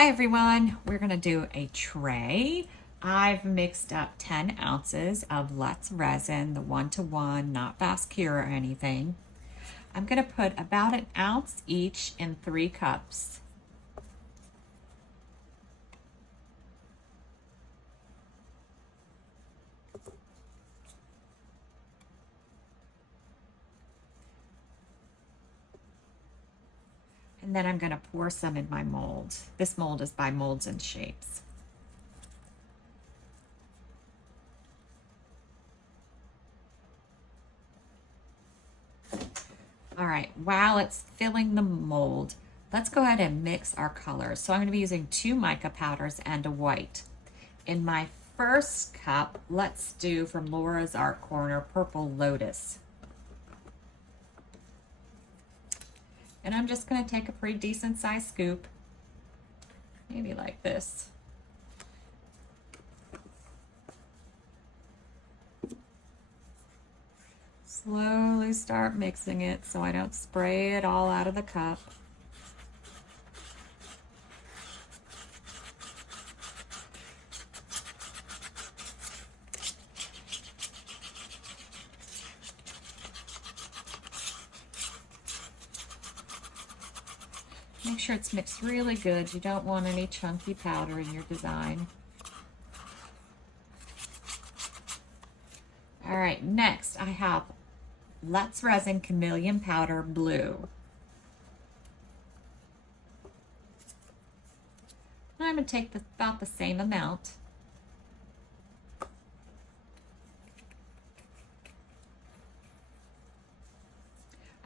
Hi everyone, we're gonna do a tray. I've mixed up 10 ounces of Let's Resin, the 1-to-1, not fast cure or anything. I'm gonna put about an ounce each in 3 cups. And then I'm gonna pour some in my mold. This mold is by Molds and Shapes. All right, while it's filling the mold, let's go ahead and mix our colors. So I'm gonna be using 2 mica powders and a white. In my first cup, let's do from Laura's Art Corner, Purple Lotus. And I'm just gonna take a pretty decent sized scoop, maybe like this. Slowly start mixing it so I don't spray it all out of the cup. Make sure it's mixed really good. You don't want any chunky powder in your design. All right, next I have Let's Resin Chameleon Powder Blue. I'm going to take about the same amount.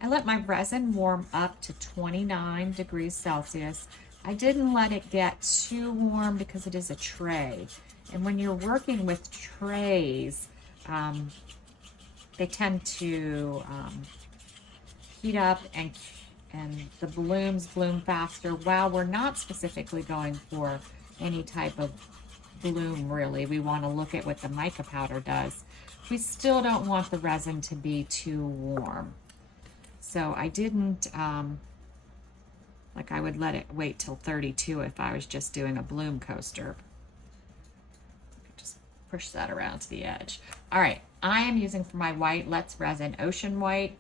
I let my resin warm up to 29 degrees Celsius. I didn't let it get too warm because it is a tray. And when you're working with trays, they tend to heat up and the blooms bloom faster. While we're not specifically going for any type of bloom, really, we want to look at what the mica powder does. We still don't want the resin to be too warm. So I didn't, like I would let it wait till 32 if I was just doing a bloom coaster. Just push that around to the edge. All right, I am using for my white Let's Resin Ocean White,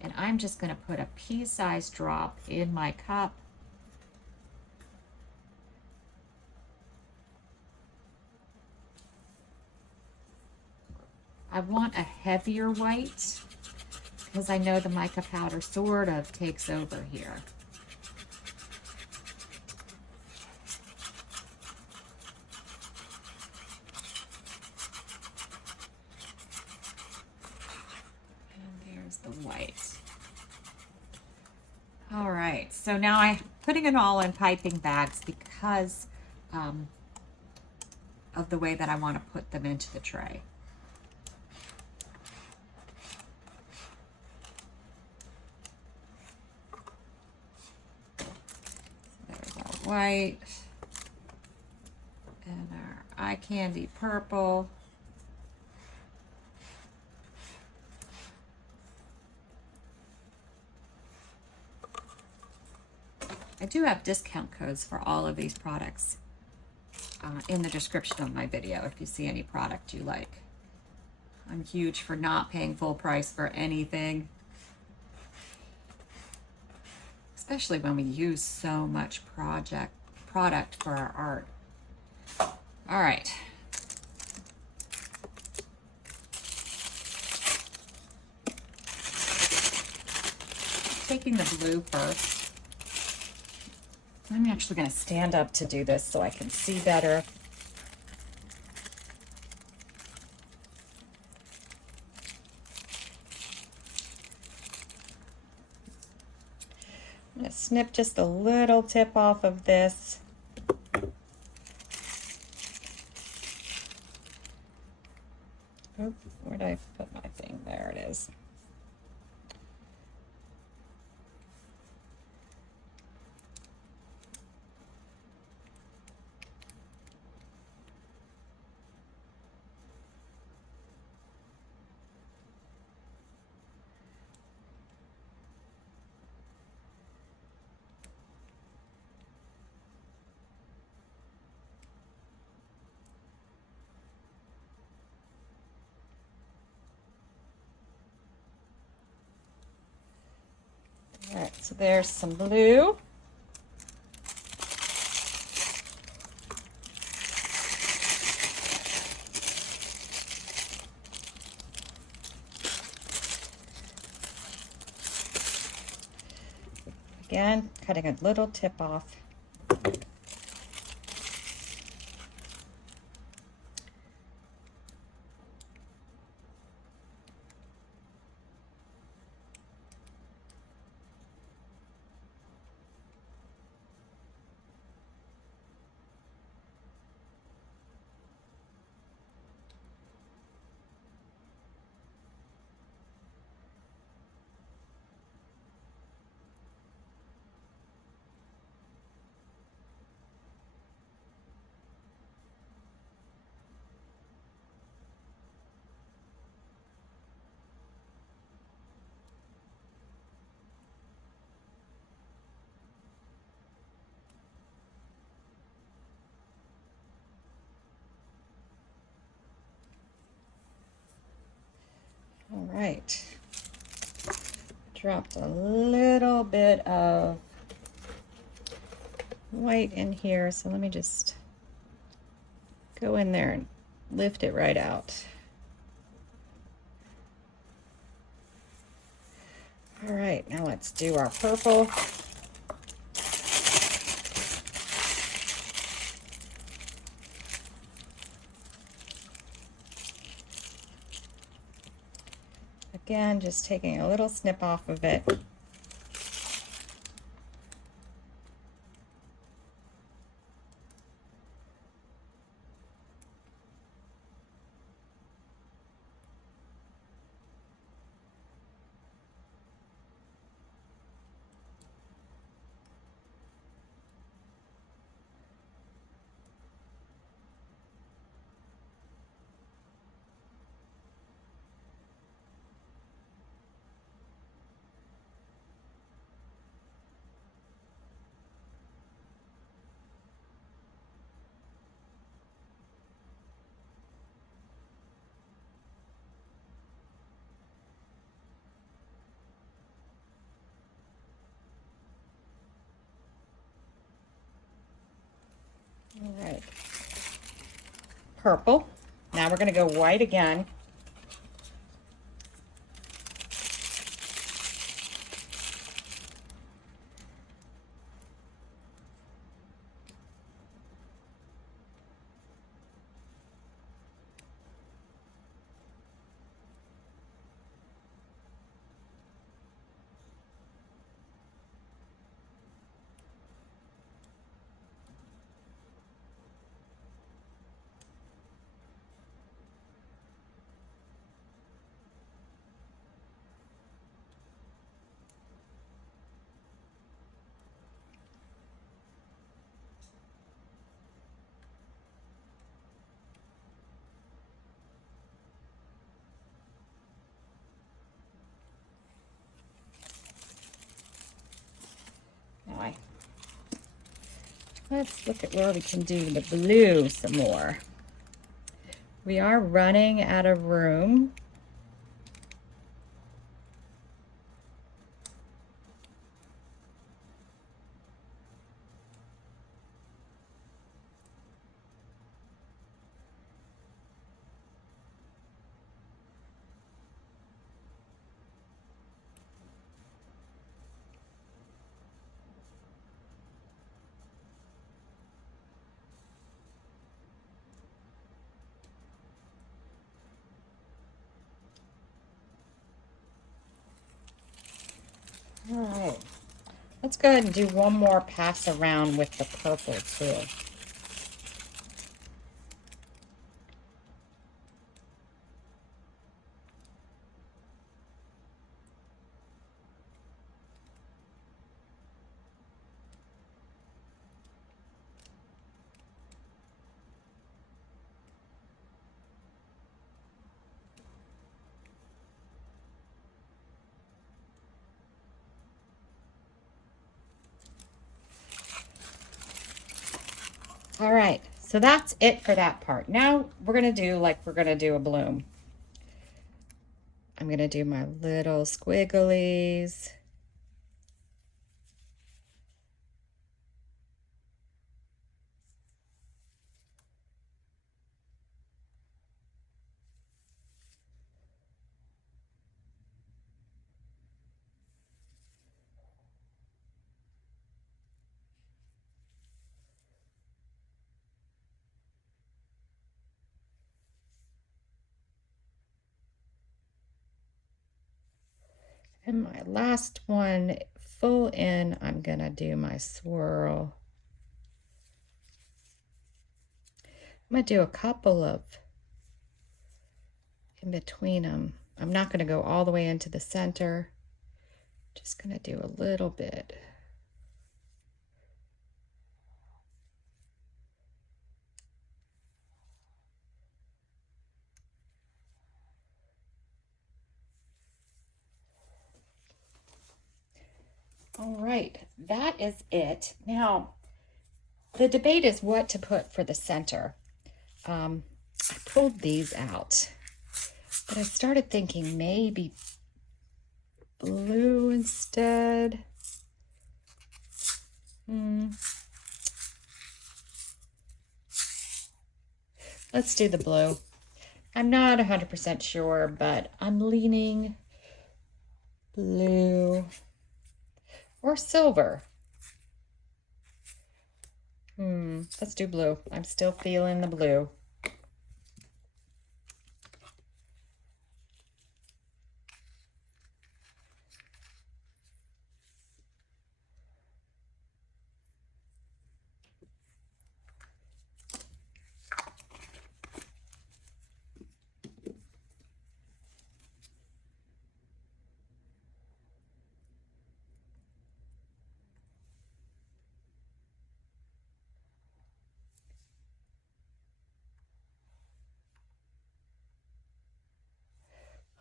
and I'm just gonna put a pea-sized drop in my cup. I want a heavier white because I know the mica powder sort of takes over here. And there's the white. All right, so now I'm putting it all in piping bags because of the way that I want to put them into the tray. White and our eye candy purple. I do have discount codes for all of these products in the description of my video if you see any product you like. I'm huge for not paying full price for anything, especially when we use so much product for our art. All right. Taking the blue first. I'm actually going to stand up to do this so I can see better. I'm going to snip just a little tip off of this. Oh, where did I put my thing? There it is. So there's some blue. Again, cutting a little tip off. All right. Dropped a little bit of white in here, so let me just go in there and lift it right out. All right, now let's do our purple. Again, just taking a little snip off of it. All right, purple. Now we're going to go white again. Let's look at where we can do the blue some more. We are running out of room. All right, let's go ahead and do one more pass around with the purple too. All right, so that's it for that part. Now we're gonna do like we're gonna do a bloom. I'm gonna do my little squigglies. And my last one, full in, I'm gonna do my swirl. I'm gonna do a couple of in between them. I'm not gonna go all the way into the center. Just gonna do a little bit. All right, that is it. Now, the debate is what to put for the center. I pulled these out, but I started thinking maybe blue instead. Let's do the blue. I'm not 100% sure, but I'm leaning blue or silver. Let's do blue. I'm still feeling the blue.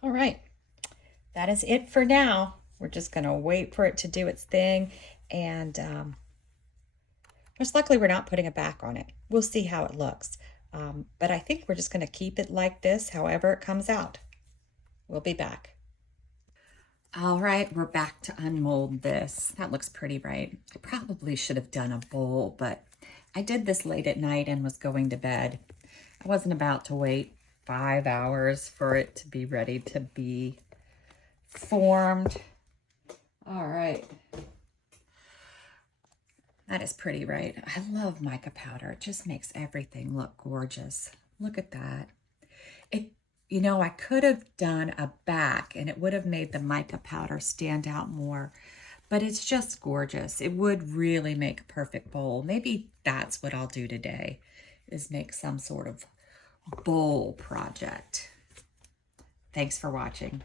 All right, that is it for now. We're just gonna wait for it to do its thing, and most likely we're not putting a back on it. We'll see how it looks. But I think we're just gonna keep it like this, however it comes out. We'll be back. All right, we're back to unmold this. That looks pretty, right? I probably should have done a bowl, but I did this late at night and was going to bed. I wasn't about to wait 5 hours for it to be ready to be formed. All right. That is pretty, right? I love mica powder. It just makes everything look gorgeous. Look at that. You know, I could have done a back and it would have made the mica powder stand out more, but it's just gorgeous. It would really make a perfect bowl. Maybe that's what I'll do today, is make some sort of bowl project. Thanks for watching.